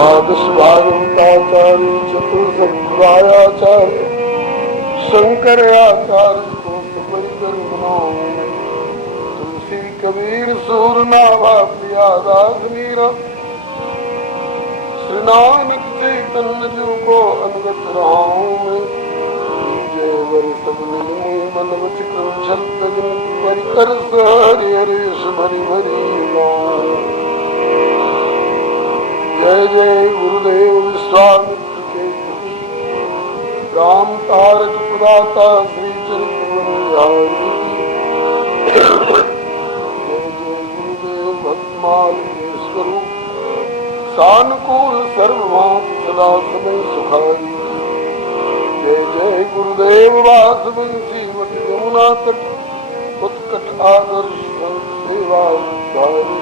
द्वादश भागवताचार्य चतुर्दशाचार्य शंकराचार्य को परिकर मनाओ। तुलसी कबीर सूरनाभा प्रियादास मीरा श्री नानक चैतन्य जी को अनुगत रहाऊं। जय वर सब मिल मन वचन छल तजन परिकर हरि हरेश भरी भरी गाऊं। जय जय गुरुदेव विश्वामित्र के राम तारक प्रदाता श्री चरित्र जय जय गुरुदेव भक्तमाल के स्वरूप सानुकूल सर्वभाव सदा समय सुखाई। जय जय गुरुदेव वासवंशी वट यमुना तट उत्कट आदर्श सेवा उद्धारी।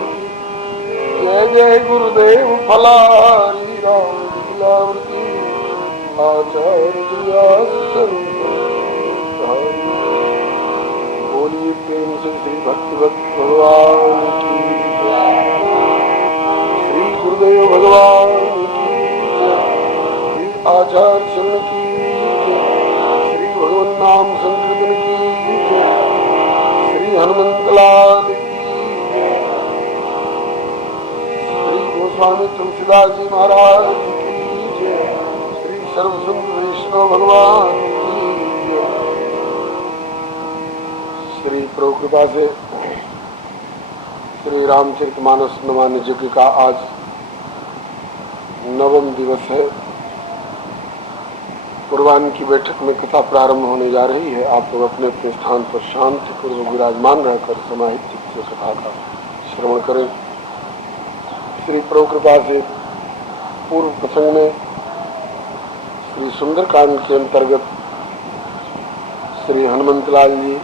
जय जय गुरुदेव फलारी राम लीलावती आचार्य बोलिए प्रेम से श्री भक्ति भगवान की श्री गुरुदेव भगवान की श्री आचार्य शरण की श्री भगवान नाम संकीर्तन की श्री हनुमंत लाल स्वामी तुलसीदास जी महाराज की जय। श्री सर्वसुंदर वैष्णव भगवान की जय। श्री प्रभु कृपा से श्री रामचरितमानस नवान यज्ञ का आज 9वां दिवस है। पूर्वाह्न की बैठक में कथा प्रारंभ होने जा रही है। आप लोग अपने अपने स्थान पर शांतिपूर्वक विराजमान रहकर समाहित चित्त से कथा का श्रवण करें। श्री प्रभु कृपा से पूर्व प्रसंग में श्री सुंदरकांड के अंतर्गत श्री हनुमंतलाल जी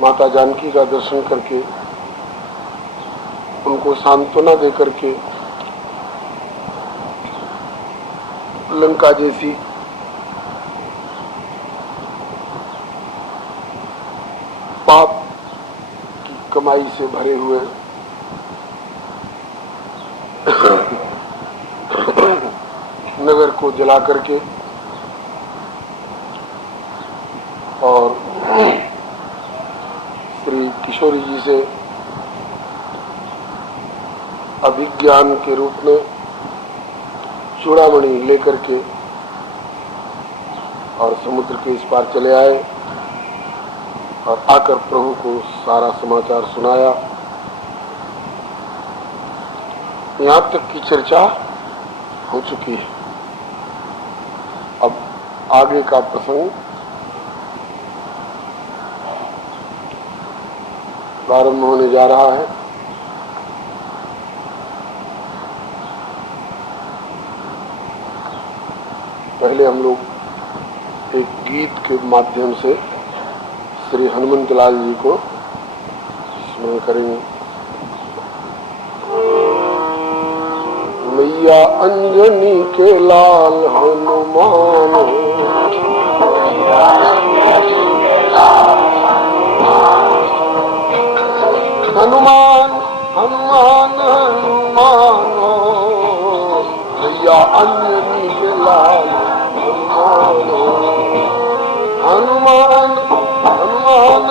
माता जानकी का दर्शन करके उनको सांत्वना दे करके लंका जैसी पाप की कमाई से भरे हुए नगर को जला करके और श्री किशोरी जी से अभिज्ञान के रूप में चूड़ामणि लेकर के और समुद्र के इस पार चले आए और आकर प्रभु को सारा समाचार सुनाया। यहाँ तक की चर्चा हो चुकी है। अब आगे का प्रसंग प्रारंभ होने जा रहा है। पहले हम लोग एक गीत के माध्यम से श्री हनुमंतलाल जी को स्मरण करेंगे। मैया अंजनी के लाल हनुमान हनुमान हनुमान हनुमान मैया अंजनी के लाल हनुमान हनुमान हनुमान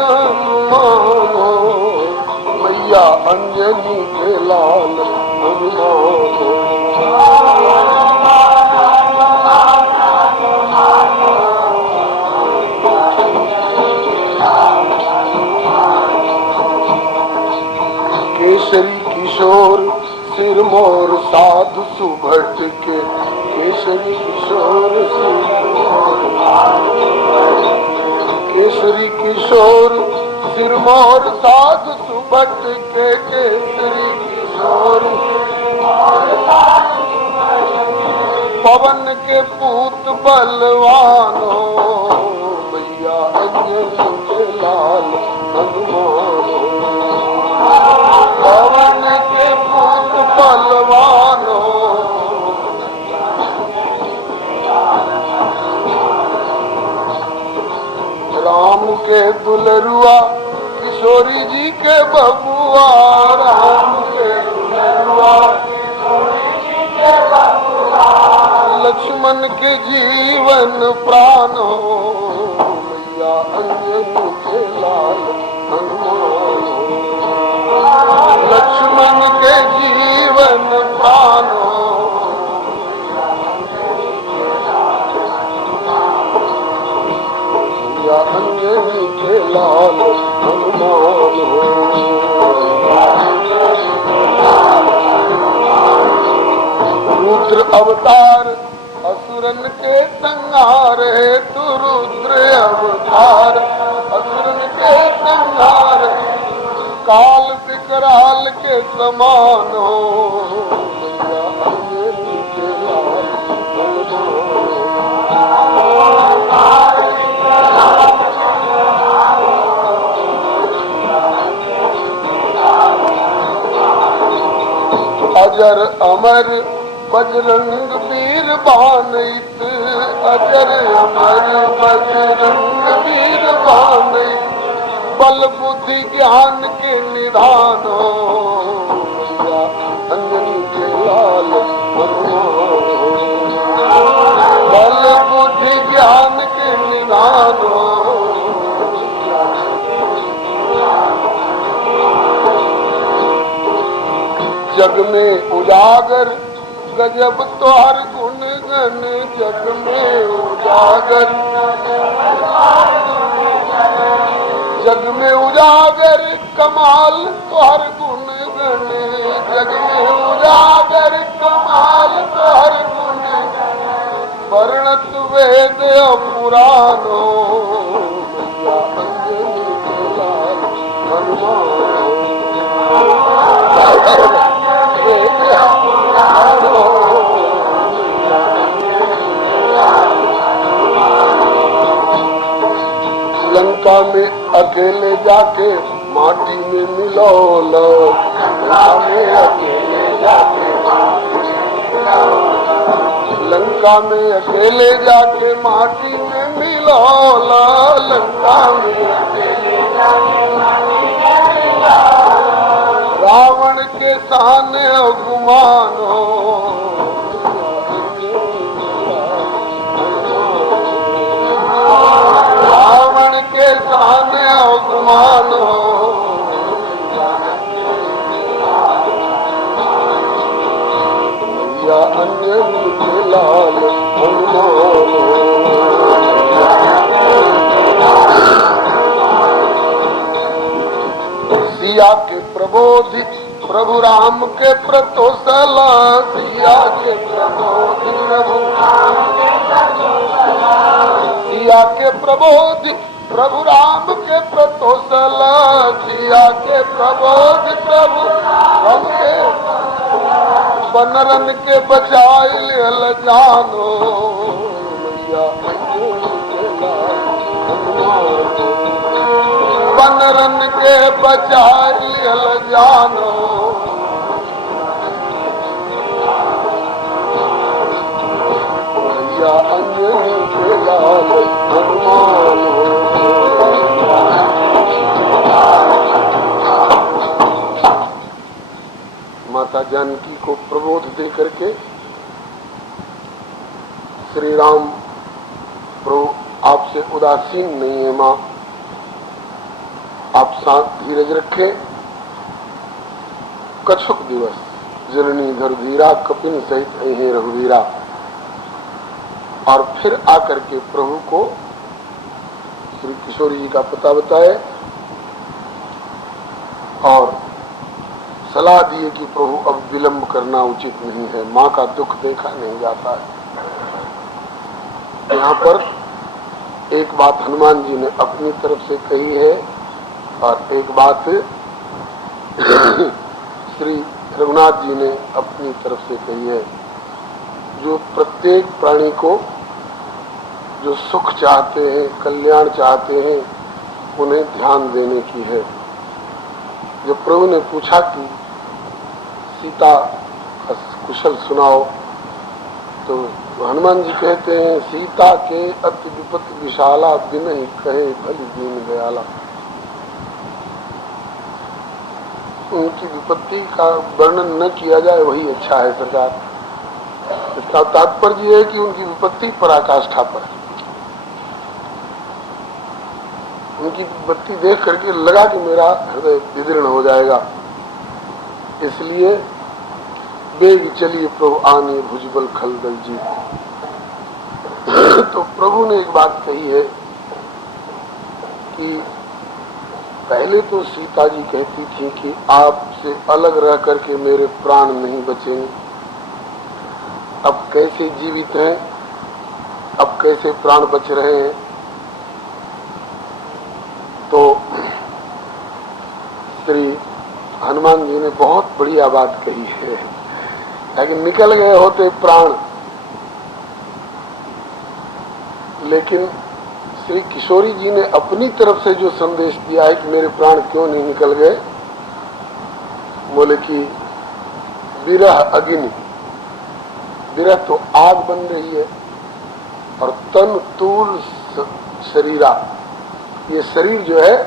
मैया अंजनी के लाल हनुमान। केसरी किशोर सिरमौर साधु सुभट के केसरी किशोर केसरी किशोर सिरमौर साधु सुभट के केसरी किशोर पवन के पूत बलवानो मैया अंजनी के लाल हनुमान। पवन के पूत बलवानो राम के दुलरुआ किशोरी जी के बबुआ राम के दुलरुआ लक्ष्मण के जीवन प्राण हो, मैया अंजनी के लाल हनुमान हो। लक्ष्मण के जीवन प्राण हो, मैया अंजनी के लाल हनुमान हो। रुद्र अवतार असुरन के संहार है, तू रुद्र अवतार असुरन के संहार, काल विकराल के समान हो, मैया अंजनी के लाल अजर अमर बजरंग वीर बानित, अजर अमर बजरंग वीर बानित, बल बुद्धि ज्ञान के निधान हो, मैया अंजनी के लाल हनुमान हो। बल बुद्धि ज्ञान के निधान हो, जग में उजागर गजब तोहर गुण गण, जग में उजागर जग में उजागर कमाल तोहर गुण गण, जग में उजागर कमाल तोहर गुण, वर्णत वेद पुराण हो, मैया अंजनी के लाल हनुमान हो। लंका में अकेले जाके माटी में मिलौल, लंका में अकेले जाके लंका में अकेले जाके माटी में मिलौल, लंका में अकेले रावण के सामने गुमान हो, रावण के सामने गुमान हो, मैया अंजनी के लाल हनुमान हो। सिया के प्रबोधि प्रभु राम के प्रतोषल, सिया के प्रबोधि प्रभु सिया के प्रबोधि प्रभु राम के प्रतोषल, सिया के प्रबोधि प्रभु राम के बनरन के बचाई लेल जानो, मैया अंजनी के लाल हनुमान हो। बनरन के बचाई लेल जानो, मैया अंजनी के लाल हनुमान हो। माता जानकी को प्रबोध दे करके श्री राम प्रभु आपसे उदासीन नहीं है माँ, आप शांत धीरज रखें। कछुक दिवस जननी धर धीरा, कपिन सहित अहे रघुवीरा। और फिर आकर के प्रभु को श्री किशोरी जी का पता बताए और सलाह दिए कि प्रभु अब विलंब करना उचित नहीं है, माँ का दुख देखा नहीं जाता है। यहाँ पर एक बात हनुमान जी ने अपनी तरफ से कही है और एक बात श्री रघुनाथ जी ने अपनी तरफ से कही है। जो प्रत्येक प्राणी को जो सुख चाहते हैं, कल्याण चाहते हैं, उन्हें ध्यान देने की है। जब प्रभु ने पूछा कि सीता का कुशल सुनाओ, तो हनुमान जी कहते हैं सीता के अति विपत्ति विशाला, बिन ही कहे भली दीन दयाला। उनकी विपत्ति का वर्णन न किया जाए वही अच्छा है सरकार। का तात्पर्य है कि उनकी विपत्ति पराकाष्ठा पर है। उनकी विपत्ति देख करके लगा कि मेरा हृदय विदीर्ण हो जाएगा, इसलिए बेग चलिए प्रभु आने भुजबल खलदल जी। तो प्रभु ने एक बात कही है कि पहले तो सीता जी कहती थी कि आपसे अलग रह करके मेरे प्राण नहीं बचेंगे, अब कैसे जीवित हैं, अब कैसे प्राण बच रहे हैं। तो श्री हनुमान जी ने बहुत बढ़िया बात कही है, लेकिन निकल गए होते प्राण, लेकिन श्री किशोरी जी ने अपनी तरफ से जो संदेश दिया है कि मेरे प्राण क्यों नहीं निकल गए, बोले कि विरह अग्नि, विरह तो आग बन रही है, और तन तूल शरीरा, ये शरीर जो है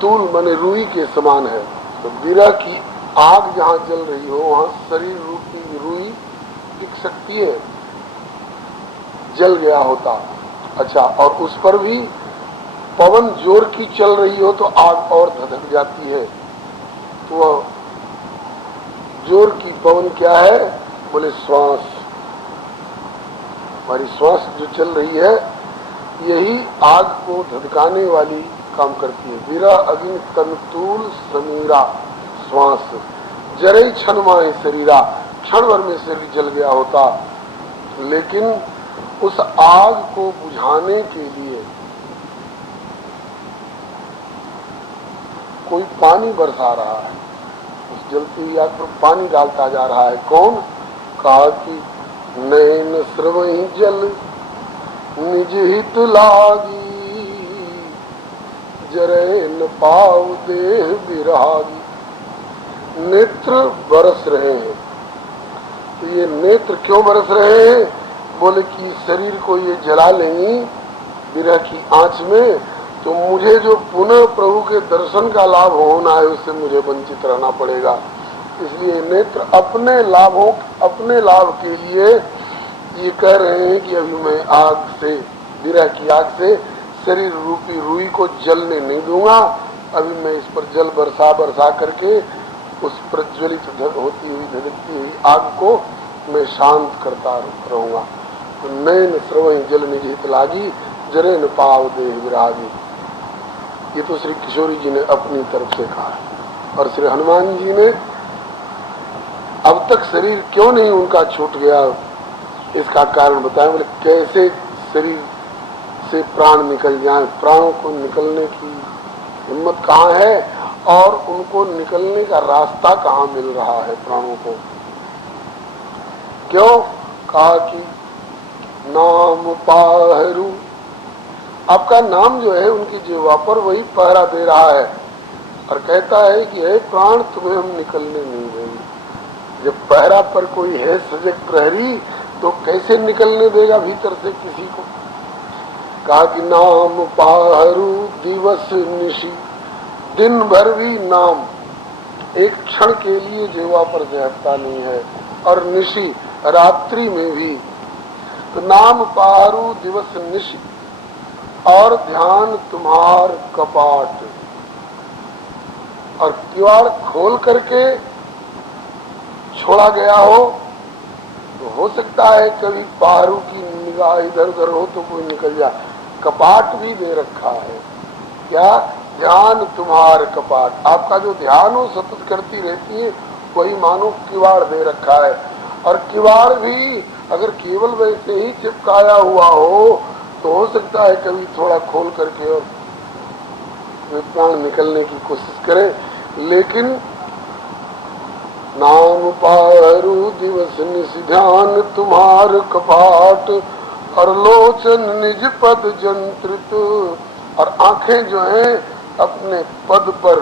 तूल माने रुई के समान है। तो विरह की आग जहाँ जल रही हो वहाँ शरीर रूपी रुई दिख सकती है, जल गया होता। अच्छा, और उस पर भी पवन जोर की चल रही हो तो आग और धधक जाती है। तो वह जोर की पवन क्या है, बोले श्वास, हमारी श्वास जो चल रही है यही आग को धधकाने वाली काम करती है। विरह अग्नि तनतूल समीरा श्वास, जरे क्षण माहे शरीरा, क्षण भर में शरीर जल गया होता। लेकिन उस आग को बुझाने के लिए कोई पानी बरसा रहा है, उस जलती हुई आग पर पानी डालता जा रहा है। कौन? कहा कि नैन स्रवहि जल निज हित लागी, जरे न पाव देह विरागी। नेत्र बरस रहे हैं। तो ये नेत्र क्यों बरस रहे हैं? बोले कि शरीर को ये जला लेंगी विरह की आंच में, तो मुझे जो पुनः प्रभु के दर्शन का लाभ होना है उससे मुझे वंचित रहना पड़ेगा। इसलिए नेत्र अपने लाभों, अपने लाभ के लिए ये कह रहे हैं कि अभी मैं आग से, विरह की आग से शरीर रूपी रुई को जलने नहीं दूंगा, अभी मैं इस पर जल बरसा बरसा करके उस प्रज्वलित होती हुई धधकती हुई आग को मैं शांत करता रहूंगा। तो नैन स्रवहि जल निज हित लागी, जरे न पाव देह विरागी। ये तो श्री किशोरी जी ने अपनी तरफ से कहा है। और श्री हनुमान जी ने अब तक शरीर क्यों नहीं उनका छूट गया, इसका कारण बताया। बोले कैसे शरीर से प्राण निकल जाए, प्राणों को निकलने की हिम्मत कहाँ है और उनको निकलने का रास्ता कहाँ मिल रहा है प्राणों को। क्यों? कहा कि नाम पाहरू, आपका नाम जो है उनकी जीवा पर वही पहरा दे रहा है और कहता है कि हे प्राण तुम्हें हम निकलने नहीं देंगे। जब पहरा पर कोई है सजग प्रहरी तो कैसे निकलने देगा भीतर से किसी को। कहा कि नाम पाहरू दिवस निशी, दिन भर भी नाम एक क्षण के लिए जीवा पर जहता नहीं है, और निशी रात्रि में भी। तो नाम पारू दिवस निशी, और ध्यान तुम्हार कपाट, और किवाड़ खोल करके छोड़ा गया हो तो हो सकता है कभी पारू की निगाह इधर उधर हो तो कोई निकल जाए। कपाट भी दे रखा है। क्या? ध्यान तुम्हार कपाट, आपका जो ध्यान हो सतत करती रहती है वही मानो किवाड़ दे रखा है। और किवाड़ भी अगर केवल वैसे ही चिपकाया हुआ हो तो हो सकता है कभी थोड़ा खोल करके और प्राण निकलने की कोशिश करे। लेकिन नाम पारू दिवस निश, ध्यान तुम्हार कपाट, और लोचन निज पद जंत्रित, और आंखें जो हैं अपने पद पर,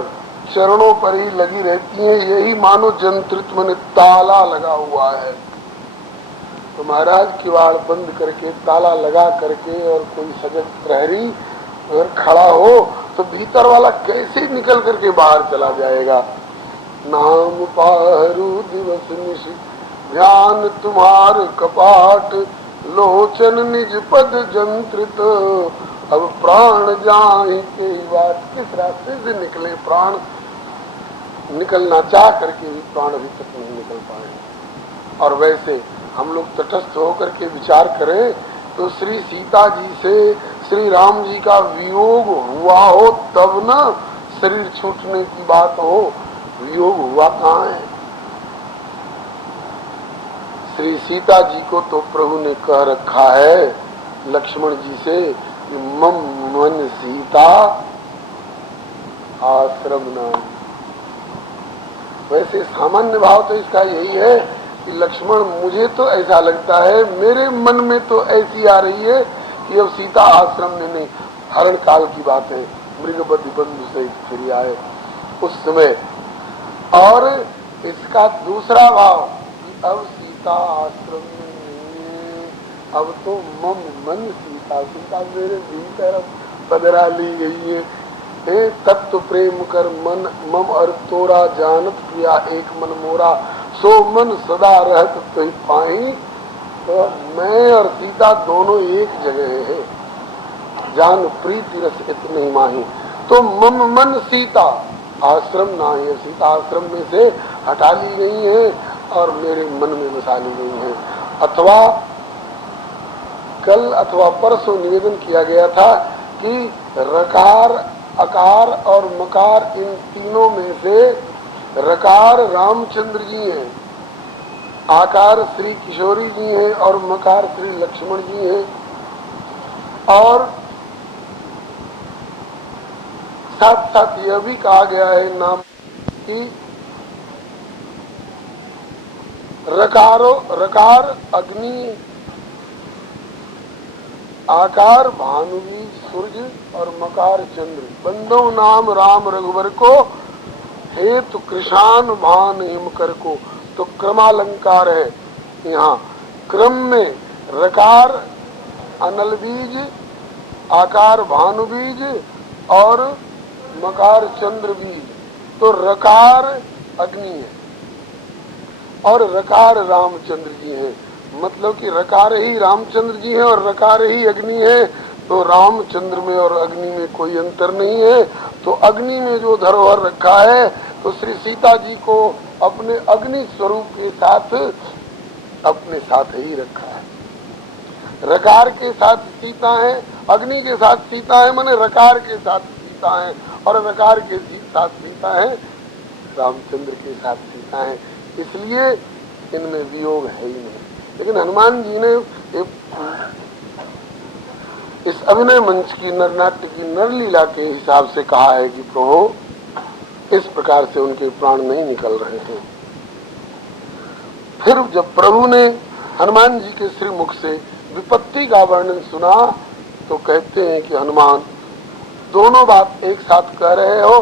चरणों पर ही लगी रहती हैं। यही मानो जंत्रित माने ताला लगा हुआ है। तो महाराज किवाड़ बंद करके ताला लगा करके और कोई सजग प्रहरी अगर खड़ा हो तो भीतर वाला कैसे निकल करके बाहर चला जाएगा। नाम पाहरू दिवस निश ध्यान तुम्हार कपाट लोचन निज पद जंत्रित अब प्राण जाए के बात। किस रास्ते से निकले प्राण, निकलना चाह करके भी प्राण अभी तक नहीं निकल पाए। और वैसे हम लोग तटस्थ होकर के विचार करें तो श्री सीता जी से श्री राम जी का वियोग हुआ हो तब न शरीर छूटने की बात हो, वियोग हुआ कहाँ है। श्री सीता जी को तो प्रभु ने कह रखा है लक्ष्मण जी से, मम मन सीता आश्रम नाम। वैसे सामान्य भाव तो इसका यही है कि लक्ष्मण, मुझे तो ऐसा लगता है, मेरे मन में तो ऐसी आ रही है कि अब सीता आश्रम में नहीं, हरण काल की बात है, मृगपति बंधु से फिर आए उस समय। और इसका दूसरा भाव कि अब सीता आश्रम में नहीं, अब तो मम मन सीता, सीता मेरे भीतर पधरा ली गई है। तत्व प्रेम कर मन मम और तोरा जानत प्रिया एक मन मोरा, सो मन सदा रहत तो पाई। तो मैं और सीता दोनों एक जगह है, जान प्रीति रस इतने माही। तो मम मन सीता आश्रम ना है, सीता आश्रम में से हटा ली गई है और मेरे मन में बसा ली गई है। अथवा कल अथवा परसों निवेदन किया गया था कि रकार अकार और मकार इन तीनों में से रकार रामचंद्र जी हैं, आकार श्री किशोरी जी हैं और मकार श्री लक्ष्मण जी हैं। और साथ साथ यह भी कहा गया है नाम कि रकार अग्नि, आकार भानुबीज सूर्य और मकार चंद्र, बंदो नाम राम रघुवर को हेतु कृषान भान हिमकर को। तो क्रमालंकार है यहाँ, क्रम में रकार अनल बीज, आकार भानुबीज और मकार चंद्र बीज। तो रकार अग्नि है और रकार रामचंद्र जी हैं, मतलब कि रकार ही रामचंद्र जी हैं और रकार ही अग्नि है। तो रामचंद्र में और अग्नि में कोई अंतर नहीं है। तो अग्नि में जो धरोहर रखा है तो श्री सीता जी को अपने अग्नि स्वरूप के साथ अपने साथ ही रखा है। रकार के साथ सीता है, अग्नि के साथ सीता है, माने रकार के साथ सीता है, और रकार के साथ सीता है, रामचंद्र के साथ सीता है। इसलिए इनमें वियोग है ही नहीं। लेकिन हनुमान जी ने इस अभिनय मंच की नरनाट्य की नरलीला के हिसाब से कहा है कि प्रभु इस प्रकार से उनके प्राण नहीं निकल रहे थे। फिर जब प्रभु ने हनुमान जी के श्री मुख से विपत्ति का वर्णन सुना तो कहते हैं कि हनुमान दोनों बात एक साथ कह रहे हो।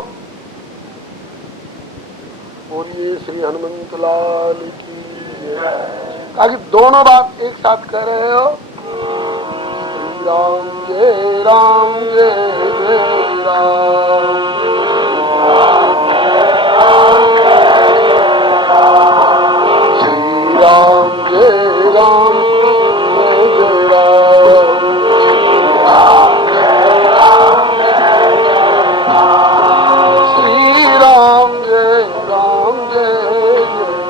बोलिए श्री हनुमंत लाल की जय। आगे दोनों बात एक साथ कह रहे हो, श्री राम जय राम जय जय राम, श्री राम जय राम जय जय राम, श्री राम जय राम जय जय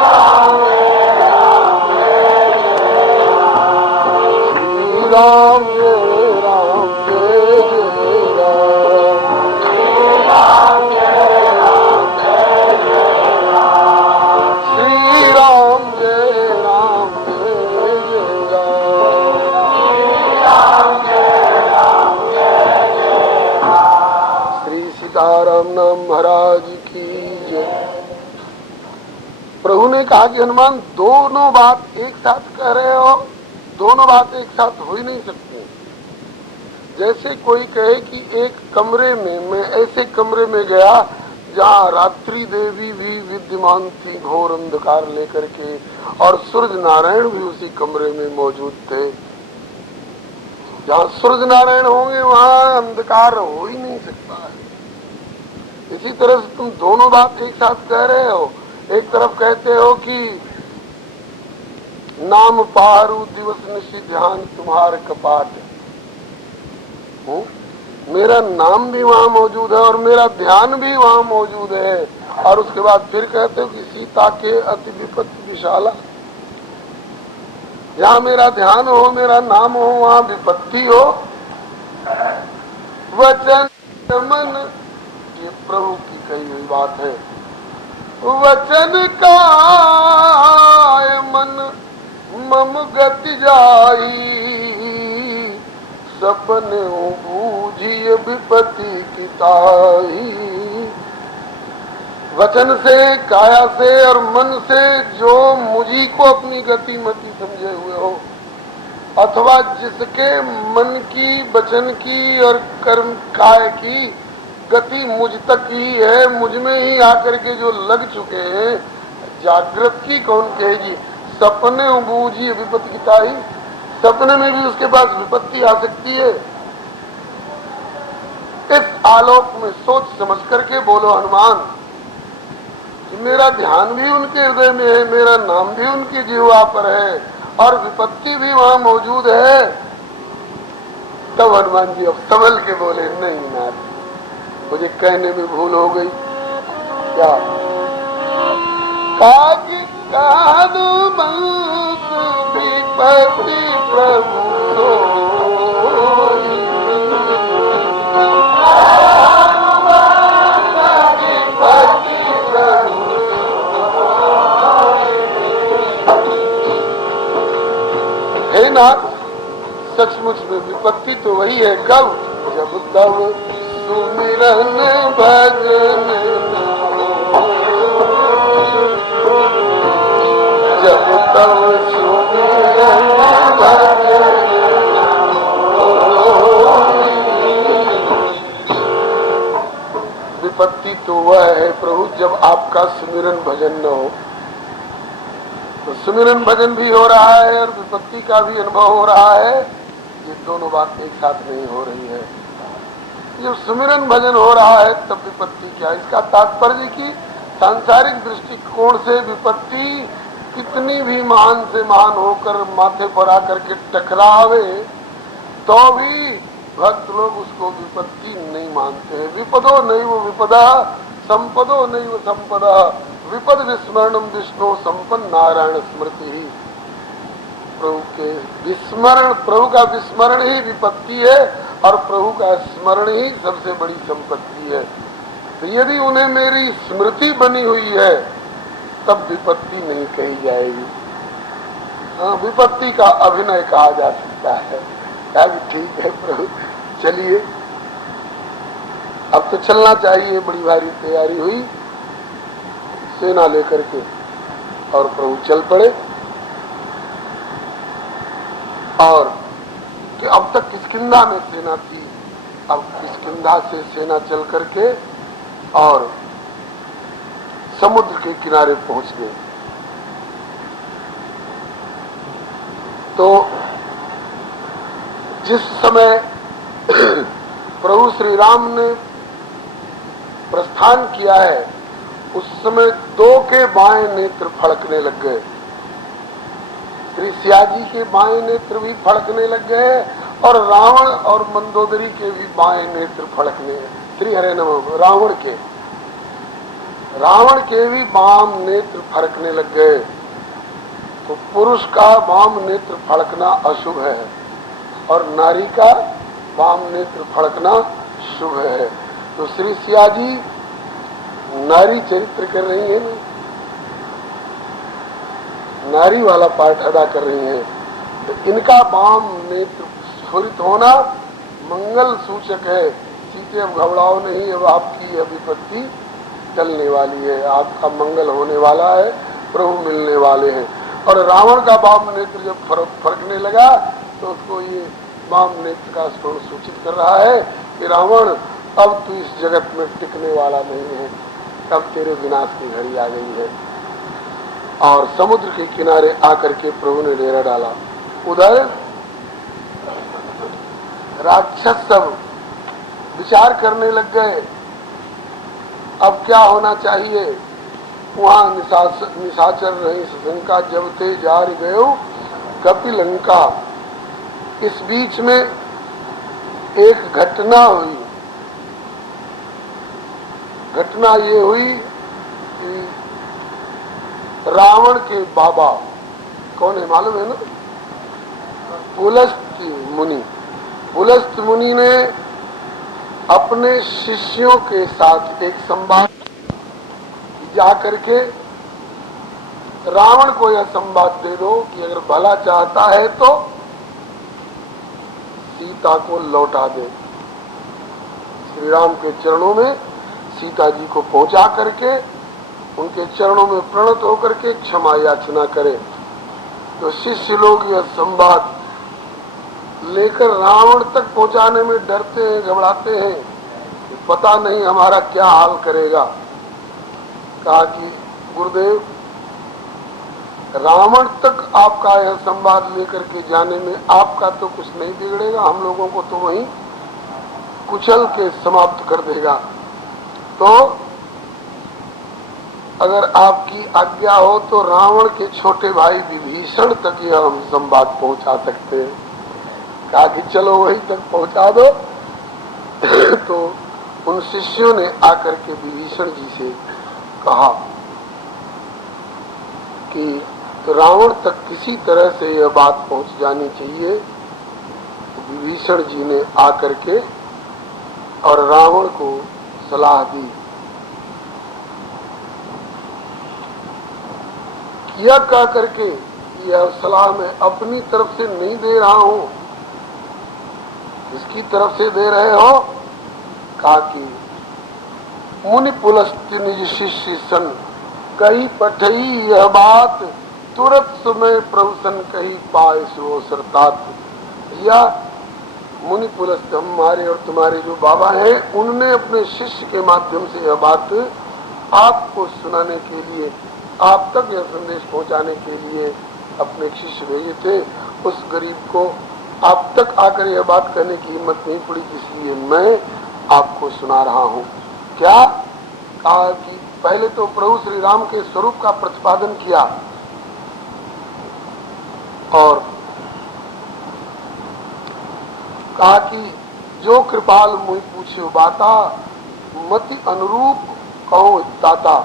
राम, श्री राम जय राम जय जय राम, श्री राम जय राम जय जय राम। श्री सीताराम नाम महाराज की जय। प्रभु ने कहा कि हनुमान दोनों बात एक साथ कह रहे हो, दोनों बात एक साथ हो ही नहीं सकती। जैसे कोई कहे कि एक कमरे में, मैं ऐसे कमरे में गया जहाँ रात्रि देवी भी विद्यमान थी घोर अंधकार लेकर के, और सूर्य नारायण भी उसी कमरे में मौजूद थे। जहाँ सूर्य नारायण होंगे वहाँ अंधकार हो ही नहीं सकता है। इसी तरह से तुम दोनों बात एक साथ कह रहे हो। एक तरफ कहते हो कि नाम पारू दिवस निशी ध्यान तुम्हार कपाट, मेरा नाम भी वहां मौजूद है और मेरा ध्यान भी वहां मौजूद है। और उसके बाद फिर कहते हो कि सीता के अति विपत्ति विशाला, जहाँ मेरा ध्यान हो, मेरा नाम हो, वहाँ विपत्ति हो। वचन मन, ये प्रभु की कही हुई बात है। वचन का मन मम गति जाई, सपने बूझिए विपत्ति की ताई। वचन से, काया से और मन से जो मुझी को अपनी गति मति समझे हुए हो, अथवा जिसके मन की, वचन की और कर्म काय की गति मुझ तक ही है, मुझ में ही आकर के जो लग चुके हैं, जागृत की कौन कहेगी। सपने बूझी विपत्ति की ताई, सपने में भी उसके पास विपत्ति आ सकती है। इस आलोक में सोच समझ करके बोलो हनुमान, मेरा ध्यान भी उनके हृदय में है, मेरा नाम भी उनकी जीवा पर है और विपत्ति भी वहां मौजूद है। तब हनुमान जी अब संभल के बोले, नहीं नाथ, मुझे कहने में भूल हो गई। क्या काज विपत्ति प्रभु हे नाथ, सचमुच में विपत्ति तो वही है। कब? जब तब सुमिरन भजन, जब तब सुमिरन भजन। विपत्ति तो वह है प्रभु जब आपका सुमिरन भजन न हो। तो सुमिरन भजन भी हो रहा है और विपत्ति का भी अनुभव हो रहा है। ये दोनों बातें एक साथ नहीं हो रही है। जब सुमिरन भजन हो रहा है तब विपत्ति क्या? इसका तात्पर्य कि सांसारिक दृष्टिकोण से विपत्ति कितनी भी महान से महान होकर माथे पर आकर के टकरावे तो भी भक्त लोग उसको विपत्ति नहीं मानते हैं। विपदो नहीं वो विपदा, संपदो नहीं वो संपदा, विपद विस्मरणम विष्णु संपन्न नारायण स्मृति ही। प्रभु के विस्मरण, प्रभु का विस्मरण ही विपत्ति है और प्रभु का स्मरण ही सबसे बड़ी संपत्ति है। तो यदि उन्हें मेरी स्मृति बनी हुई है तब विपत्ति नहीं कही जाएगी। हाँ, विपत्ति का अभिनय कहा जा सकता है। ठीक है प्रभु, चलिए अब तो चलना चाहिए। बड़ी भारी तैयारी हुई सेना लेकर के और प्रभु चल पड़े। और कि अब तक किष्किंधा में सेना थी, अब किष्किंधा से सेना चल करके और समुद्र के किनारे पहुंच गए। तो जिस समय प्रभु श्री राम ने प्रस्थान किया है उस समय दो के बाएं नेत्र फड़कने लग गए। श्री सियाजी के बाएं नेत्र भी फड़कने लग गए और रावण और मंदोदरी के भी बाएं नेत्र फड़कने। श्री हरे नमः। रावण के भी वाम नेत्र फड़कने लग गए। तो पुरुष का वाम नेत्र फड़कना अशुभ है और नारी का वाम नेत्र फड़कना शुभ है। तो श्री सियाजी नारी चरित्र कर रही है, नारी वाला पार्ट अदा कर रही है। तो इनका वाम नेत्र स्फुरित होना मंगल सूचक है। सीते अब घबराओ नहीं, अब आपकी यह विपत्ति चलने वाली है, आपका मंगल होने वाला है, प्रभु मिलने वाले हैं। और रावण का वाम नेत्र जब फरकने लगा तो उसको ये वाम नेत्र का स्वरूप सूचित कर रहा है कि रावण अब तू इस जगत में टिकने वाला नहीं है, तब तेरे विनाश की घड़ी आ गई है। और समुद्र के किनारे आकर के प्रभु ने डेरा डाला। उधर राक्षस सब विचार करने लग गए अब क्या होना चाहिए? वहाँ निशाचर रही शंका, जब ते जार गयो कपिलंका। इस बीच में एक घटना हुई। घटना ये हुई कि रावण के बाबा कौन है मालूम है ना? पुलस्त मुनि। पुलस्त मुनि ने अपने शिष्यों के साथ एक संवाद जाकर के रावण को यह संवाद दे दो कि अगर भला चाहता है तो सीता को लौटा दे। श्री राम के चरणों में सीता जी को पहुंचा करके उनके चरणों में प्रणत होकर के क्षमा याचना करे। तो शिष्य लोग यह संवाद लेकर रावण तक पहुंचाने में डरते हैं, घबराते हैं, पता नहीं हमारा क्या हाल करेगा। कहा कि गुरुदेव, रावण तक आपका यह संवाद लेकर के जाने में आपका तो कुछ नहीं बिगड़ेगा, हम लोगों को तो वहीं कुचल के समाप्त कर देगा। तो अगर आपकी आज्ञा हो तो रावण के छोटे भाई विभीषण तक यह हम संवाद पहुंचा सकते हैं। कहा कि चलो वहीं तक पहुंचा दो। तो उन शिष्यों ने आकर के विभीषण जी से कहा कि तो रावण तक किसी तरह से यह बात पहुंच जानी चाहिए। तो विभीषण जी ने आकर के और रावण को सलाह दी। यह कह करके यह सलाह मैं अपनी तरफ से नहीं दे रहा हूं, इसकी तरफ से दे रहे हो। कहा कि मुनि पुलस्त निज शिष्य सन, कही पठई यह बात, तुरंत समय प्रभुसन कही पाए सो सरतात। या मुनि पुलस्त हमारे और तुम्हारे जो बाबा हैं, उनने अपने शिष्य के माध्यम से यह बात आपको सुनाने के लिए, आप तक यह संदेश पहुंचाने के लिए अपने शिष्य भेजे थे। उस गरीब को आप तक आकर यह बात करने की हिम्मत नहीं पड़ी, इसलिए मैं आपको सुना रहा हूँ। क्या? कहा कि पहले तो प्रभु श्री राम के स्वरूप का प्रतिपादन किया और कहा कि जो कृपाल मुझ पूछे बाता, मति अनुरूप कहो ताता।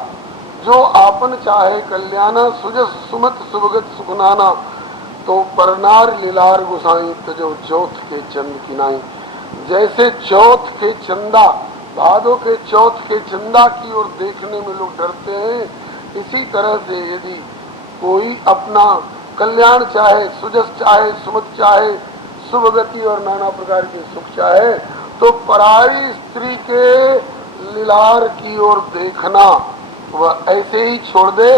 जो आपन चाहे कल्याणा, सुजस सुमत सुभगत सुखनाना, तो परनार लीलार गुसाई, तजो चौथ के चंद की नाई। जैसे चौथ के चंदा, भादो के चौथ के चंदा की ओर देखने में लोग डरते हैं, इसी तरह से यदि कोई अपना कल्याण चाहे, सुजस चाहे, सुमत चाहे, शुभ गति और नाना प्रकार के सुख चाहे, तो पराई स्त्री के लीलार की ओर देखना वह ऐसे ही छोड़ दे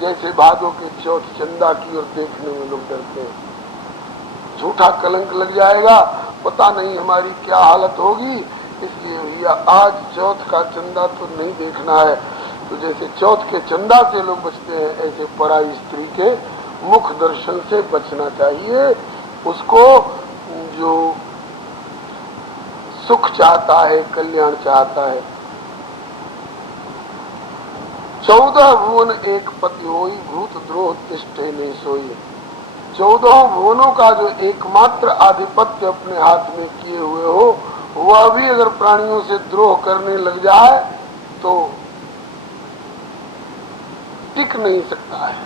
जैसे भादों के चौथ चंदा की ओर देखने में लोग डरते हैं। झूठा कलंक लग जाएगा, पता नहीं हमारी क्या हालत होगी, इसलिए भैया आज चौथ का चंदा तो नहीं देखना है। तो जैसे चौथ के चंदा से लोग बचते हैं, ऐसे पराई स्त्री के मुख दर्शन से बचना चाहिए। उसको जो सुख चाहता है, कल्याण चाहता है। 14 भुवन एक पति होई, भूत द्रोह तिष्ठे नहीं सोई। 14 भुवनों का जो एकमात्र आधिपत्य अपने हाथ में किए हुए हो, वह भी अगर प्राणियों से द्रोह करने लग जाए तो टिक नहीं सकता है,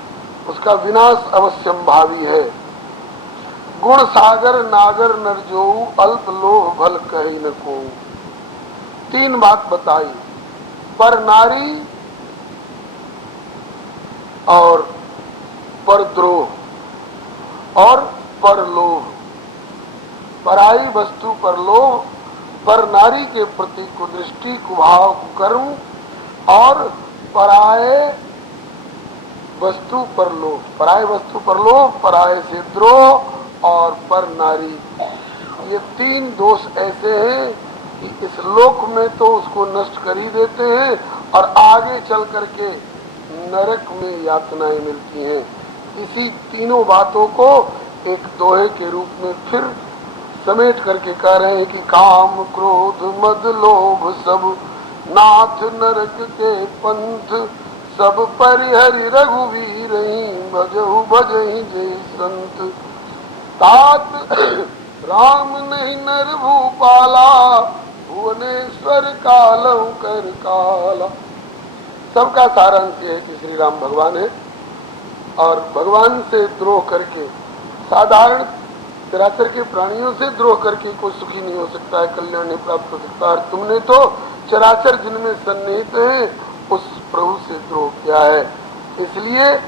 उसका विनाश अवश्यंभावी है। गुण सागर नागर नरजोऊ, अल्प लोभ भल कही न को। 3 बात बताई, पर नारी और परद्रोह और परलोभ। पराई वस्तु पर लोभ, पर नारी के प्रति कुदृष्टि, कुभाव, कुकर्म और पराये वस्तु पर लोभ। पराये वस्तु पर लोभ, पराये से द्रोह और पर नारी। ये 3 दोष ऐसे हैं कि इस लोक में तो उसको नष्ट कर ही देते हैं और आगे चल करके नरक में यातनाएं मिलती हैं। इसी तीनों बातों को एक दोहे के रूप में फिर समेट करके कह रहे हैं कि काम क्रोध मद लोभ सब नाथ नरक के पंथ सब परिहरि रघुवीर भजहु भजहि जय संत। तात राम नहीं नर भूपाला भुवनेश्वर कालहु कर काला। सबका सारांश है कि श्री राम भगवान है और भगवान से द्रोह करके, साधारण चराचर के प्राणियों से द्रोह करके कोई सुखी नहीं हो सकता है, कल्याण नहीं प्राप्त हो सकता है। तुमने तो चराचर जिनमें सन्निहित है उस प्रभु से द्रोह किया है, इसलिए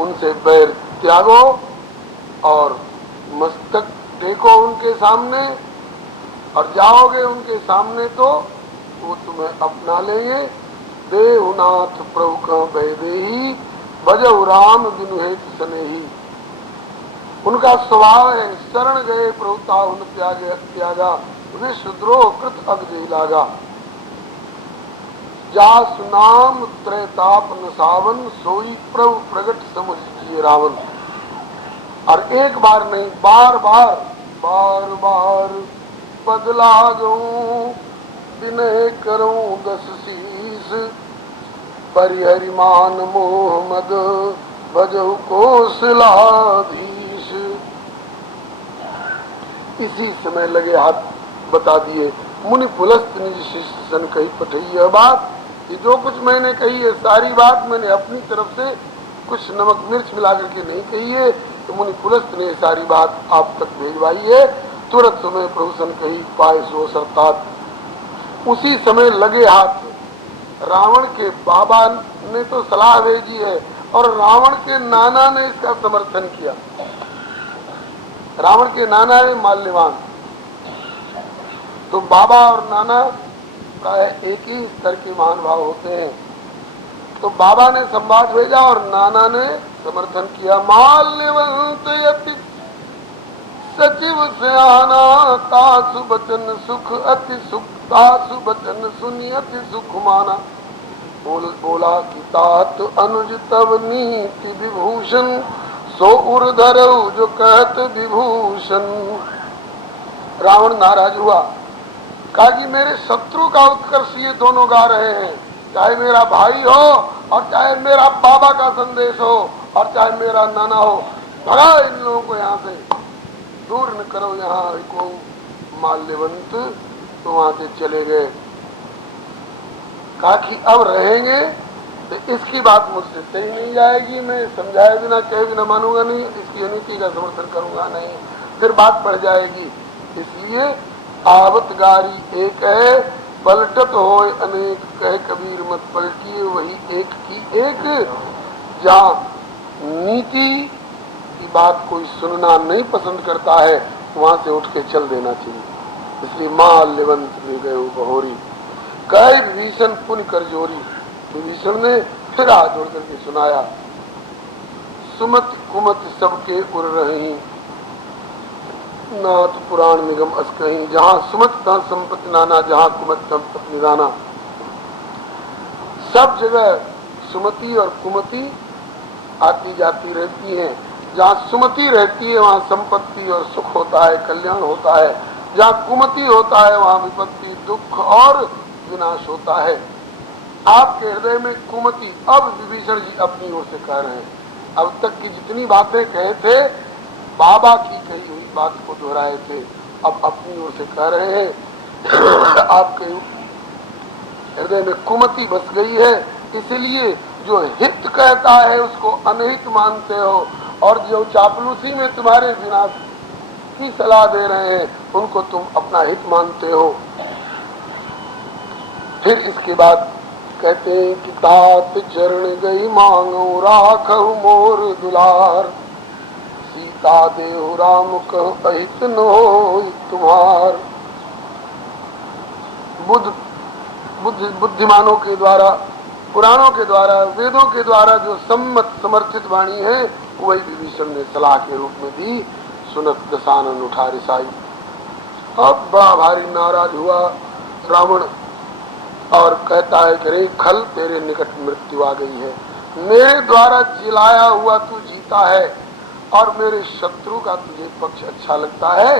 उनसे बैर त्यागो और मस्तक टेको उनके सामने, और जाओगे उनके सामने तो वो तुम्हें अपना लेंगे। देवनाथ प्रभु का भय देही भजऊ राम बिनु हेतु सनेही। उनका स्वभाव है शरण गए प्रभुता उन त्यागे त्यागा विश्वद्रोह कृत अगजय लागा। जास नाम त्रैताप नसावन सोई प्रभु प्रगट समझ किए रावण। और एक बार नहीं बार बार बार बार पद लागूं विनय करूं 10 शीस परिहरि मान मोह मद भजहु कौशलाधीश। इसी समय लगे हाथ बता दिए। मुनि पुलस्त निज शिष्य सन कही पठई। यह बात ये जो कुछ मैंने कही है सारी बात मैंने अपनी तरफ से कुछ नमक मिर्च मिला करके नहीं कही है, तो मुनि पुलस्त ने सारी बात आप तक भेजवाई है। तुरंत समय प्रभु सन कही पाए सो सरतात। उसी समय लगे हाथ रावण के बाबा ने तो सलाह भेजी है और रावण के नाना ने इसका समर्थन किया। रावण के नाना है माल्यवान, तो बाबा और नाना प्राय एक ही स्तर के महानुभाव होते हैं। तो बाबा ने संवाद भेजा और नाना ने समर्थन किया। माल्यवंत यति सचिव सयाना तासु बचन सुख अति सुख तासु बचन सुनि अति सुख माना। बोला कि तात अनुज तब नीति विभूषण सो उर्धर जो कहत विभूषण। रावण नाराज हुआ, कहा कि मेरे शत्रु का उत्कर्ष ये दोनों गा रहे हैं, चाहे मेरा भाई हो और चाहे मेरा बाबा का संदेश हो और चाहे मेरा नाना हो, भगा इन लोगों को यहाँ से, दूर न करो यहाँ को। माल्यवंत तो वहां से चले गए। कहा कि अब रहेंगे तो इसकी बात मुझसे सही नहीं जाएगी, मैं समझाए बिना कहे बिना मानूंगा नहीं, इसकी अनीति का समर्थन करूंगा नहीं, फिर बात बढ़ जाएगी। इसलिए आवत गारी एक है पलटत होय अनेक कहे कबीर मत पलटिए वही एक की एक। जहाँ नीति की बात कोई सुनना नहीं पसंद करता है वहां से उठ के चल देना चाहिए। इसलिए माल्यवंत ले गए बहोरी कहे विभीषण पुण्य कर जोरी। विभीषण ने फिर हाथ जोड़ करके सुनाया। सुमत कुमत सबके उर रही नाथ पुराण निगम अस कहीं। जहाँ सुमत तहाँ संपत्ति नाना जहाँ कुमत संपत्ति निदाना। सब जगह सुमति और कुमति आती जाती रहती हैं। जहाँ सुमति रहती है वहाँ संपत्ति और सुख होता है, कल्याण होता है। जहाँ कुमति होता है वहाँ विपत्ति दुख और विनाश होता है। आपके हृदय में कुमति, अब विभीषण जी अपनी ओर से कह रहे हैं। अब तक की जितनी बातें कहे थे बाबा की कही हुई बात को दोहराए थे, अब अपनी ओर से कह रहे हैं। आपके हृदय में कुमति बस गई है, इसलिए जो हित कहता है उसको अनहित मानते हो, और जो चापलूसी में तुम्हारे विनाश की सलाह दे रहे हैं उनको तुम अपना हित मानते हो। फिर इसके बाद कहते हैं कि तात चरण गई मांगो राखहु मोर दुलार। सीता देहु राम कह अहित न हो तुम्हार। बुद्धिमानों के द्वारा, पुराणों के द्वारा, वेदों के द्वारा जो सम्मत समर्थित वाणी है वही विभीषण ने सलाह के रूप में दी। सुनत दशानन उठा रिसाई। अब बड़ा भारी नाराज हुआ रावण और कहता है कि रे खल तेरे निकट मृत्यु आ गई है। मेरे द्वारा जिलाया हुआ तू जीता है और मेरे शत्रु का तुझे पक्ष अच्छा लगता है।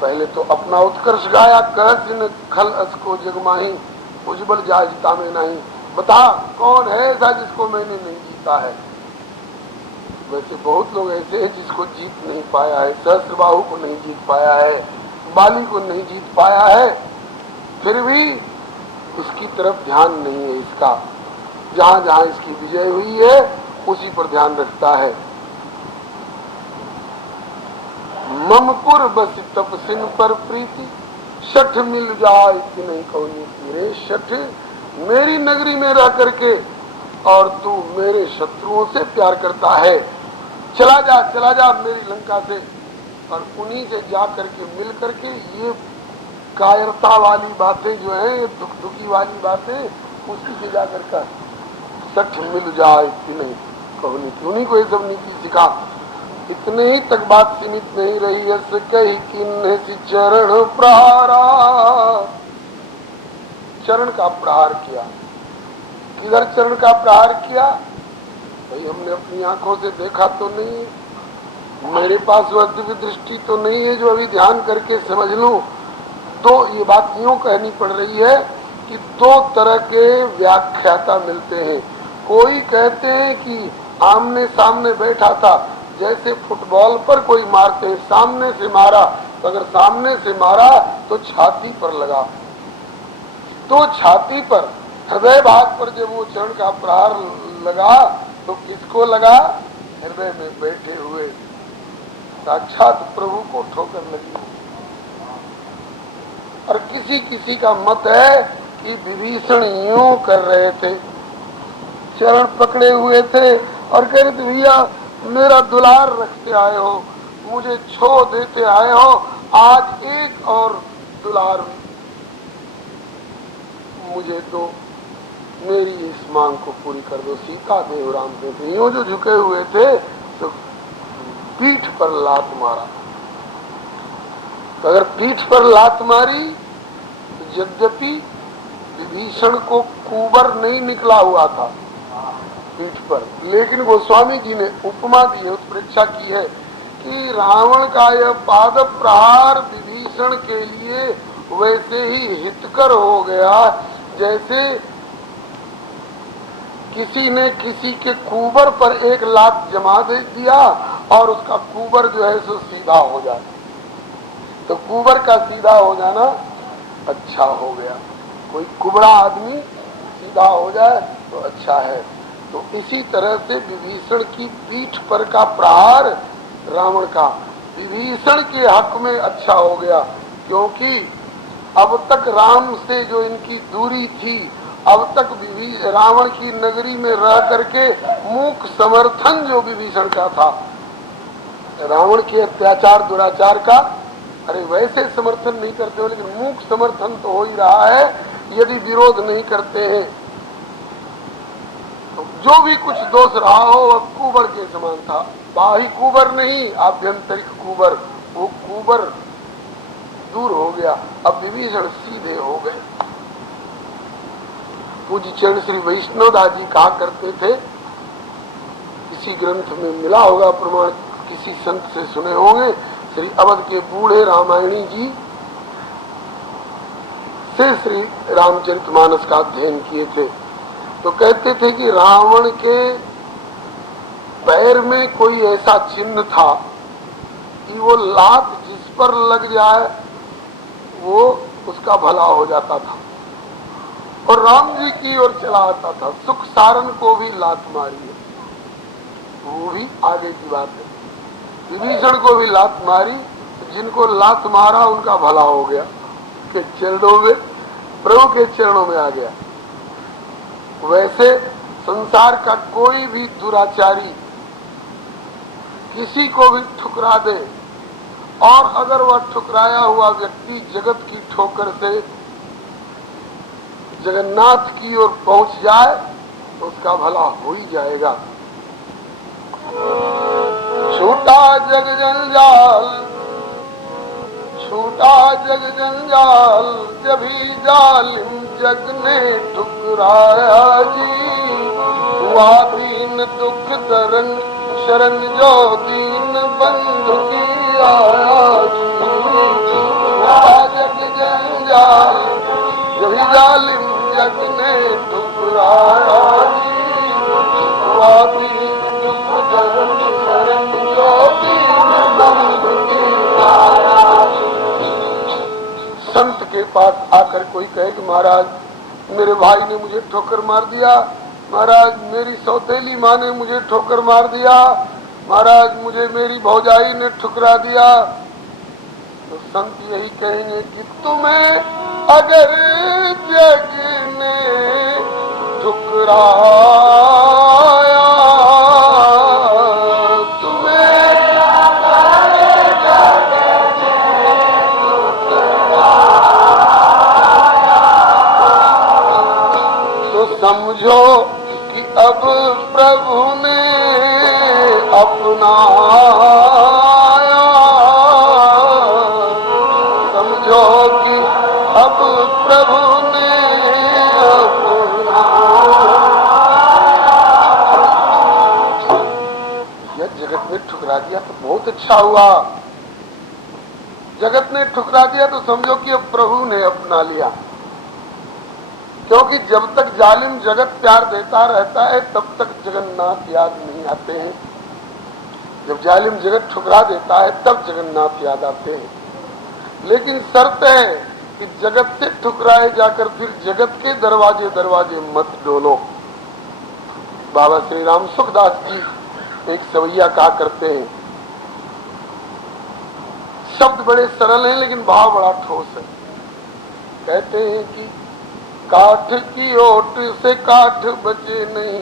पहले तो अपना उत्कर्ष गाया, कहसिन खल असको जगमाही, उज्जवल जाजता में नहीं। बता कौन है ऐसा जिसको मैंने नहीं जीता है। वैसे बहुत लोग ऐसे हैं जिसको जीत नहीं पाया है। सहस्त्रबाहु को नहीं जीत पाया है, बाली को नहीं जीत पाया है, फिर भी उसकी तरफ ध्यान नहीं है इसका। जहां जहां इसकी विजय हुई है उसी पर ध्यान रखता है। ममपुर बस तपसिन पर प्रीति, शठ मिल जाए कि नहीं कौनी तेरे शठ। मेरी नगरी में रह करके और तू मेरे शत्रुओं से प्यार करता है। चला जा मेरी लंका से, और उन्हीं से जा करके मिल करके ये कायरता वाली बातें जो है, दुख दुखी वाली बातें, उसी से जा कर सच मिल जाए कि नहीं कौनी। उन्हीं को ये सब नीति सिखा। इतने ही तक बात सीमित नहीं रही है। कही कि चरण प्रहारा, चरण का प्रहार किया। किधर चरण का प्रहार किया? भाई हमने अपनी आंखों से देखा तो नहीं, मेरे पास वह दिव्य दृष्टि तो नहीं है जो अभी ध्यान करके समझ लूं। तो ये बात यूं कहनी पड़ रही है कि दो तरह के व्याख्याता मिलते हैं। कोई कहते हैं कि आमने सामने बैठा था, जैसे फुटबॉल पर कोई मारते हैं, सामने से मारा, तो अगर सामने से मारा तो छाती पर लगा, तो छाती पर, हृदय भाग पर जब वो चरण का प्रहार लगा तो किसको लगा? हृदय में बैठे हुए साक्षात प्रभु को ठोकर लगी। और किसी किसी का मत है कि विभीषण यूं कर रहे थे, चरण पकड़े हुए थे और कह रहे थे भैया मेरा दुलार रखते आए हो, मुझे छो देते आए हो, आज एक और दुलार मुझे तो मेरी इस मांग को पूरी कर दो। सीता देव राम थे, यूं जो झुके हुए थे तो पीठ पर लात मारा। तो अगर पीठ पर लात मारी तो यद्यपि विभीषण को कुबर नहीं निकला हुआ था पीठ पर, लेकिन गोस्वामी जी ने उपमा दी है, उत्प्रेक्षा की है कि रावण का यह पाद प्रहार विभीषण के लिए वैसे ही हितकर हो गया जैसे किसी ने किसी के कुबर पर एक लात जमा दे दिया और उसका कुबर जो है सो सीधा हो जाए। तो कुबर का सीधा हो जाना अच्छा हो गया। कोई कुबड़ा आदमी सीधा हो जाए तो अच्छा है। तो इसी तरह से विभीषण की पीठ पर का प्रहार रावण का विभीषण के हक में अच्छा हो गया, क्योंकि अब तक राम से जो इनकी दूरी थी, अब तक रावण की नगरी में रह करके मूक समर्थन जो विभीषण का था, रावण के अत्याचार दुराचार का, अरे वैसे समर्थन नहीं करते हो, लेकिन मूक समर्थन तो हो ही रहा है यदि विरोध नहीं करते हैं। तो जो भी कुछ दोष रहा हो वह कुबर के समान था। बाही कुबर नहीं, आभ्यंतरिक कुबर, वो कुबर दूर हो गया। अब विभीषण सीधे हो गए। पूज्य चरण श्री वैष्णवदास जी कहा करते थे, किसी ग्रंथ में मिला होगा प्रमाण, किसी संत से सुने होंगे, श्री अवध के बूढ़े रामायणी जी से श्री रामचरितमानस का अध्ययन किए थे, तो कहते थे कि रावण के पैर में कोई ऐसा चिन्ह था कि वो लात जिस पर लग जाए वो उसका भला हो जाता था और राम जी की ओर चला आता था। सुख सारन को भी लात मारी है, वो भी आगे की बात है। विभीषण को भी लात मारी, जिनको लात मारा उनका भला हो गया, के चरणों में, प्रभु के चरणों में आ गया। वैसे संसार का कोई भी दुराचारी किसी को भी ठुकरा दे और अगर वह ठुकराया हुआ व्यक्ति जगत की ठोकर से जगन्नाथ की ओर पहुंच जाए तो उसका भला हो ही जाएगा। छूटा जग जंजाल, छूटा जग जंजाल, जब ही जालिम जग ने ठुकराया जी, हुआ दीन दुख दरन शरण जो दीन बंधु की आया जी। जब जालिम जग ने ठुकराया संत के पास आकर कोई कहे कि महाराज मेरे भाई ने मुझे ठोकर मार दिया, महाराज मेरी सौतेली माँ ने मुझे ठोकर मार दिया, महाराज मुझे मेरी भौजाई ने ठुकरा दिया, तो संत यही कहेंगे कि तुम्हें अगर जग ने ठुकराया, समझो कि अब प्रभु ने अपनाया, समझो कि अब प्रभु ने अपनाया। यह जगत ने ठुकरा दिया तो बहुत अच्छा हुआ, जगत ने ठुकरा दिया तो समझो कि अब प्रभु ने अपना लिया, क्योंकि जब तक जालिम जगत प्यार देता रहता है तब तक जगन्नाथ याद नहीं आते हैं, जब जालिम जगत ठुकरा देता है तब जगन्नाथ याद आते हैं। लेकिन शर्त है कि जगत से ठुकराए जाकर फिर जगत के दरवाजे दरवाजे मत डोलो। बाबा श्री राम सुखदास जी एक सवैया कहा करते हैं, शब्द बड़े सरल हैं लेकिन भाव बड़ा ठोस है। कहते हैं कि काठ की ओट से काठ बचे नहीं,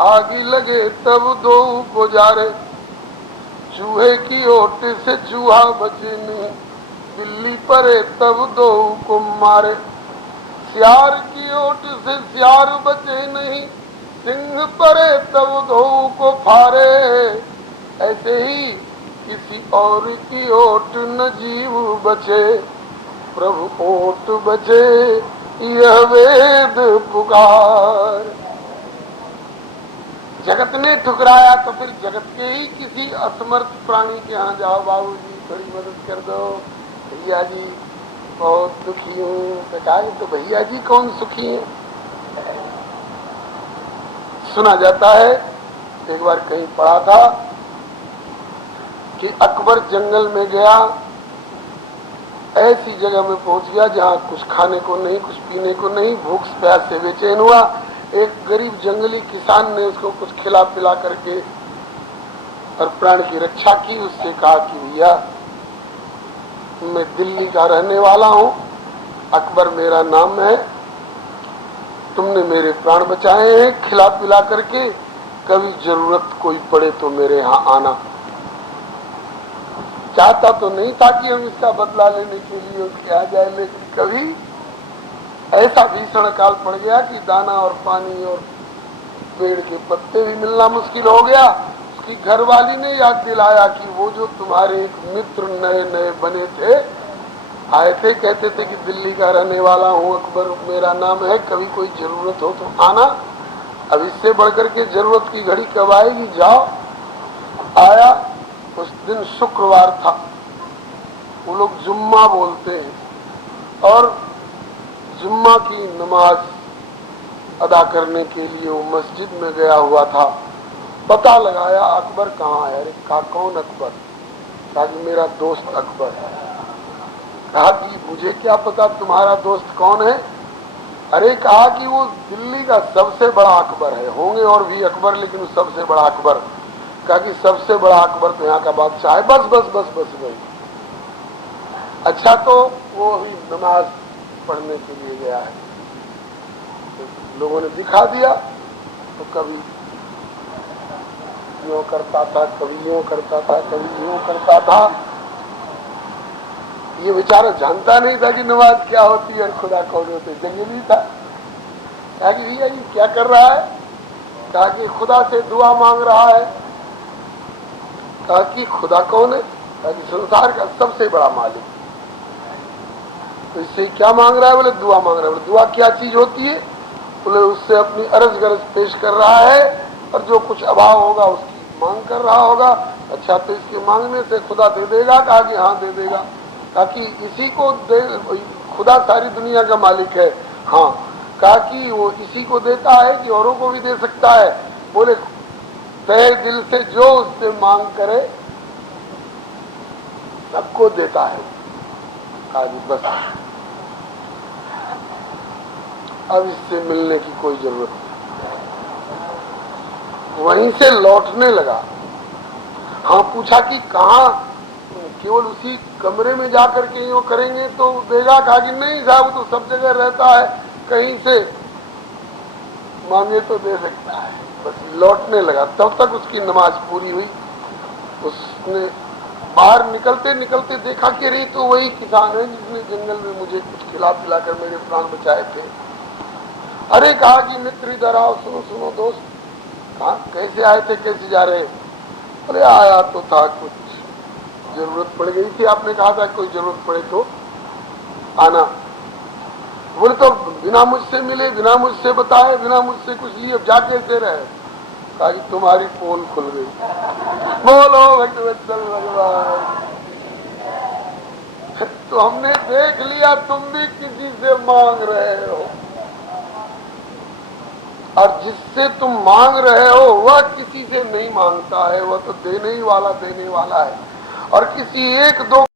आग लगे तब दो गुजारे, चूहे की ओट से चूहा बचे नहीं, बिल्ली परे तब दो को मारे, सियार की ओट से सियार बचे नहीं, सिंह परे तब दो को फारे, ऐसे ही किसी और की ओट न जीव बचे, प्रभु ओट बचे यह वेद पुकार। जगत ने ठुकराया तो फिर जगत के ही किसी असमर्थ प्राणी के यहाँ जाओ, बाबू जी थोड़ी मदद कर दो, भैया जी बहुत दुखी हूँ। तो भैया जी कौन सुखी है? सुना जाता है, एक बार कहीं पढ़ा था कि अकबर जंगल में गया, ऐसी जगह में पहुंच गया जहां कुछ खाने को नहीं, कुछ पीने को नहीं, भूख प्यास से बेचैन हुआ। एक गरीब जंगली किसान ने उसको कुछ खिला पिला करके और प्राण की रक्षा की। उससे कहा कि भैया मैं दिल्ली का रहने वाला हूँ, अकबर मेरा नाम है, तुमने मेरे प्राण बचाए हैं, खिला पिला करके कभी जरूरत कोई पड़े तो मेरे यहाँ आना। चाहता तो नहीं था कि हम इसका बदला लेने के लिए उसके आ जाए, लेकिन कभी ऐसा भीषण काल पड़ गया कि दाना और पानी और पेड़ के पत्ते भी मिलना मुश्किल हो गया। उसकी घरवाली ने याद दिलाया कि वो जो तुम्हारे एक मित्र नए नए बने थे, आए थे, कहते थे कि दिल्ली का रहने वाला हूँ, अकबर मेरा नाम है, कभी कोई जरूरत हो तो आना। अब इससे बढ़कर के जरूरत की घड़ी कब आएगी? जाओ। आया। उस दिन शुक्रवार था, वो लोग जुम्मा बोलते हैं, और जुम्मा की नमाज अदा करने के लिए वो मस्जिद में गया हुआ था। पता लगाया अकबर कहाँ है। अरे कहा कौन अकबर? कहा कि मेरा दोस्त अकबर है। कहा कि मुझे क्या पता तुम्हारा दोस्त कौन है? अरे कहा कि वो दिल्ली का सबसे बड़ा अकबर है, होंगे और भी अकबर लेकिन सबसे बड़ा अकबर। कहा कि सबसे बड़ा अकबर तो यहाँ का बादशाह है। बस बस बस बस भाई। अच्छा, तो वो अभी नमाज पढ़ने के लिए गया है, तो लोगों ने दिखा दिया, तो कभी यूं करता था, कभी यूं करता था, कभी यूं करता था। ये बेचारा जानता नहीं था कि नमाज क्या होती है और खुदा कौन होते, जंगली था। कहा कि भैया ये क्या कर रहा है? कहा कि खुदा से दुआ मांग रहा है। कहा कि खुदा कौन है? कहा कि संसार का सबसे बड़ा मालिक। तो इससे क्या मांग रहा है? बोले दुआ मांग रहा है। बोले दुआ क्या चीज होती है? बोले उससे अपनी अरज गरज पेश कर रहा है और जो कुछ अभाव होगा उसकी मांग कर रहा होगा। अच्छा, तो इसके मांगने से खुदा दे देगा? कहा कि हाँ दे देगा। ताकि इसी को खुदा सारी दुनिया का मालिक है। हाँ, कहा कि वो इसी को देता है कि औरों को भी दे सकता है। बोले तहे दिल से जो उससे मांग करे सबको देता है। कहा बस अब इससे मिलने की कोई जरूरत नहीं। वहीं से लौटने लगा। हाँ, पूछा कि कहाँ, केवल उसी कमरे में जाकर के यो करेंगे तो देगा? कहा कि नहीं साहब, तो सब जगह रहता है, कहीं से मांगे तो दे सकता है। बस लौटने लगा। तब तक उसकी नमाज पूरी हुई। उसने बाहर निकलते निकलते देखा कि अरे तो वही किसान है जिसने जंगल में मुझे कुछ खिला पिलाकर मेरे प्राण बचाए थे। अरे कहा कि मित्र इधर आओ, सुनो सुनो दोस्त, कहा कैसे आए थे, कैसे जा रहे? अरे आया तो था, कुछ जरूरत पड़ गई थी, आपने कहा था कोई जरूरत पड़े तो आना। बोले तो बिना मुझसे मिले, बिना मुझसे बताए, बिना मुझसे कुछ लिए, अब जा कैसे रहे? कहा कि तुम्हारी पोल खुल गई। बोलो भगवत्सल भगवान। तो हमने देख लिया तुम भी किसी से मांग रहे हो, और जिससे तुम मांग रहे हो वह किसी से नहीं मांगता है, वह तो देने ही वाला है। और किसी एक दो